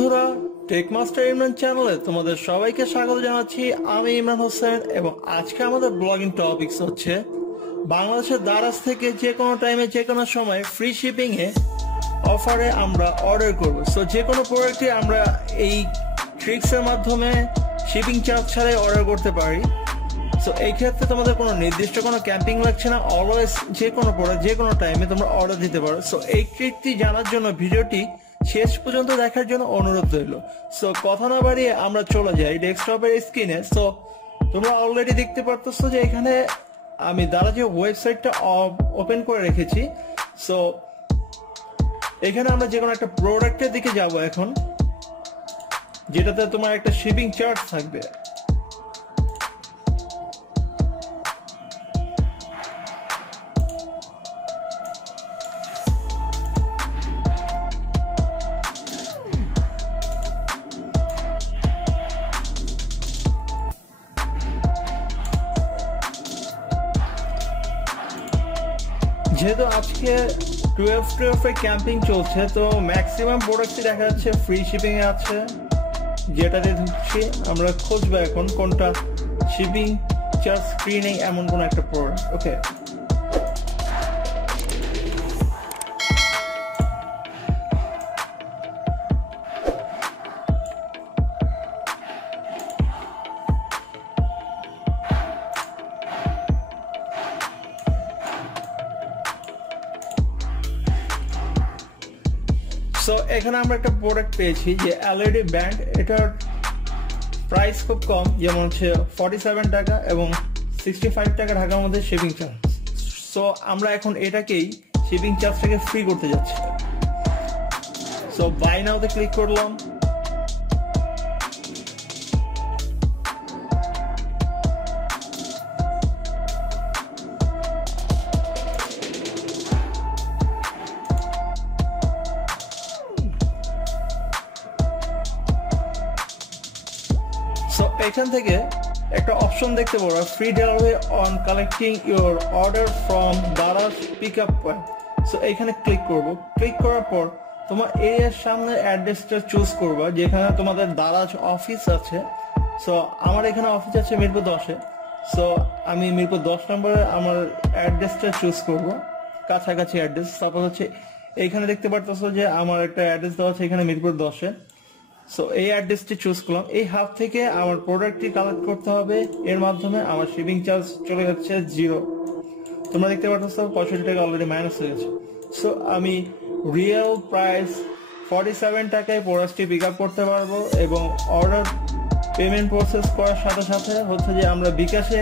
বন্ধুরা, টেকমাস্টার ইমরান চ্যানেলে তোমাদের সবাইকে স্বাগত জানাচ্ছি। আমি ইমরান হোসেন এবং আজকে আমাদের ব্লগিং টপিকস হচ্ছে বাংলাদেশের দারাজ থেকে যে কোনো টাইমে যে কোনো সময় ফ্রি শিপিং এ অফারে আমরা অর্ডার করব। সো যে কোনো প্রোডাক্টই আমরা এই ট্রিক্স এর মাধ্যমে শিপিং চার্জ ছাড়াই অর্ডার করতে পারি। সো এই ক্ষেত্রে তোমাদের কোনো নির্দিষ্ট কোনো ক্যাম্পিং লাগছে না, অলওয়েজ যে কোনো প্রোডাক্ট যে কোনো টাইমে তোমরা অর্ডার দিতে পারো। সো এই ট্রিকটি জানার জন্য ভিডিওটি শেষ পর্যন্ত দেখার জন্য অনুরোধ রইল। সো কথা না বাড়িয়ে আমরা চলে যাই ডেস্কটপের স্ক্রিনে। সো তোমরা অলরেডি দেখতে পারতেছো যে এখানে আমি দারাজের ওয়েবসাইটটা ওপেন করে রেখেছি। সো এখানে আমরা যে কোনো একটা প্রোডাক্টের দিকে যাব এখন, যেটাতে তোমার একটা শিপিং চার্জ থাকবে। যেহেতু আজকে 12 ক্যাম্পিং চলছে, তো ম্যাক্সিমাম প্রোডাক্টই দেখা যাচ্ছে ফ্রি শিপিং এ আছে। যেটাতে ঢুকছি আমরা খুঁজবো এখন কোনটা শিপিং চার্জ ফ্রি নেই এমন কোন একটা প্রোডাক্ট। ওকে, সো এখানে আমরা একটা প্রোডাক্ট পেয়েছি যে এলইডি ব্যান্ড। এটার প্রাইস খুব কম, যেমন হচ্ছে 47 টাকা এবং 65 টাকা ঢাকার মধ্যে শিপিং চার্জ। সো আমরা এখন এটাকেই শিপিং চার্জটাকে ফ্রি করতে যাচ্ছি। সো বাই নাওতে ক্লিক করলাম। সো এখান থেকে একটা অপশন দেখতে পারো, free delivery on collecting your order from Daraz pick up point. So এখানে ক্লিক করব। ক্লিক করার পর তোমার এরিয়ার সামনে অ্যাড্রেসটা চুজ করবা যেখানে তোমাদের দারাজ অফিস আছে। সো আমার এখানে অফিস আছে মিরপুর 10-এ। সো আমি মিরপুর 10 নম্বরে আমার অ্যাড্রেসটা চুজ করব, কাছাকাছি অ্যাড্রেস। তারপর হচ্ছে এইখানে দেখতে পারতেছো যে আমার একটা অ্যাড্রেস দেওয়া আছে এখানে মিরপুর 10-এ। সো এই অ্যাড্রেসটি চুজ করলাম। এই হাব থেকে আমার প্রোডাক্টটি কালেক্ট করতে হবে, এর মাধ্যমে আমার শিপিং চার্জ চলে যাচ্ছে 0। তোমরা দেখতে পাচ্ছ 65 টাকা অলরেডি মাইনাস হয়ে গেছে। সো আমি রিয়েল প্রাইস 47 টাকায় প্রোডাক্টটি পিক আপ করতে পারবো এবং অর্ডার পেমেন্ট প্রসেস করার সাথে সাথে হচ্ছে যে আমরা বিকাশে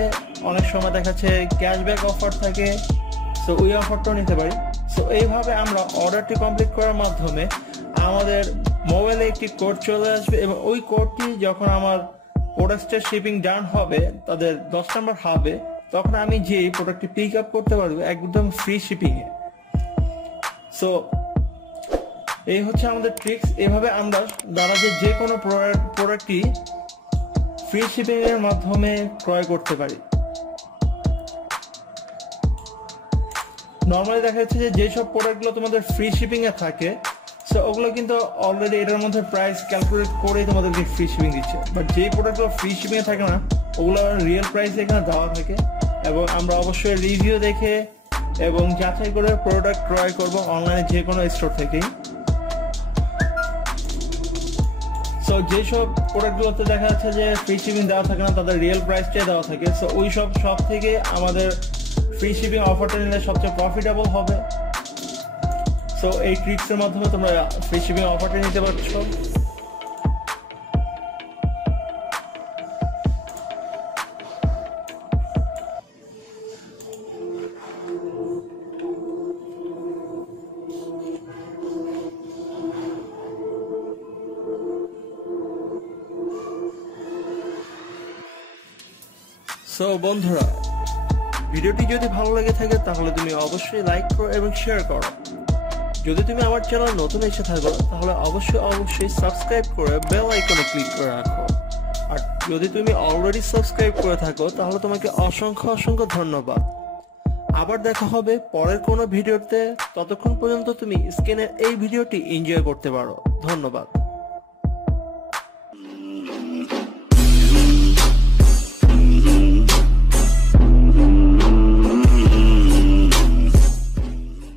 অনেক সময় দেখাচ্ছে ক্যাশব্যাক অফার থাকে। সো ওই অফারটাও নিতে পারি। সো এইভাবে আমরা অর্ডারটি কমপ্লিট করার মাধ্যমে আমাদের মোবাইলে একটি কোড চলে আসবে এবং ওই কোডটি যখন আমার প্রোডাক্টের শিপিং ডান হবে তাদের 10 নম্বর হাবে, তখন আমি যে প্রোডাক্টটি পিক আপ করতে পারবো একদম ফ্রি শিপিং এ। সো এই হচ্ছে আমাদের ট্রিক্স। এভাবে আমরা দারাজের যে কোনো প্রোডাক্টই ফ্রি শিপিং এর মাধ্যমে ক্রয় করতে পারি। নর্মালি দেখা যাচ্ছে যে যেসব প্রোডাক্টগুলো তোমাদের ফ্রি শিপিং এ থাকে, সো ওগুলো কিন্তু অলরেডি এটার মধ্যে প্রাইস ক্যালকুলেট করে তোমাদেরকে ফ্রি শিপিং দিচ্ছে। বাট যে প্রোডাক্টগুলো ফ্রি শিপিং এ থাকে না, ওগুলো রিয়েল প্রাইস এখানে দেওয়া থাকে এবং আমরা অবশ্যই রিভিউ দেখে এবং যাচাই করে প্রোডাক্ট ক্রয় করব অনলাইনে যে কোনো স্টোর থেকেই। সো যেসব প্রোডাক্টগুলোতে দেখা যাচ্ছে যে ফ্রি শিপিং দেওয়া থাকে না, তাদের রিয়েল প্রাইসটাই দেওয়া থাকে। সো ওই সব থেকে আমাদের ফ্রি শিপিং অফারটা নিলে সবচেয়ে প্রফিটেবল হবে। সো এই ট্রিক্স এর মাধ্যমে তোমরা ফ্রি শিপিং অফারটা নিতে পারছো। সো বন্ধুরা, ভিডিওটি যদি ভালো লেগে থাকে তাহলে তুমি অবশ্যই লাইক করো এবং শেয়ার করো। যদি তুমি আমার চ্যানেল নতুন এসে থাকো তাহলে অবশ্যই সাবস্ক্রাইব করে বেল আইকনে ক্লিক করে রাখো। আর যদি তুমি অলরেডি সাবস্ক্রাইব করে থাকো তাহলে তোমাকে অসংখ্য ধন্যবাদ। আবার দেখা হবে পরের কোনো ভিডিওতে। ততক্ষণ পর্যন্ত তুমি স্ক্রিনের এই ভিডিওটি এনজয় করতে পারো। ধন্যবাদ।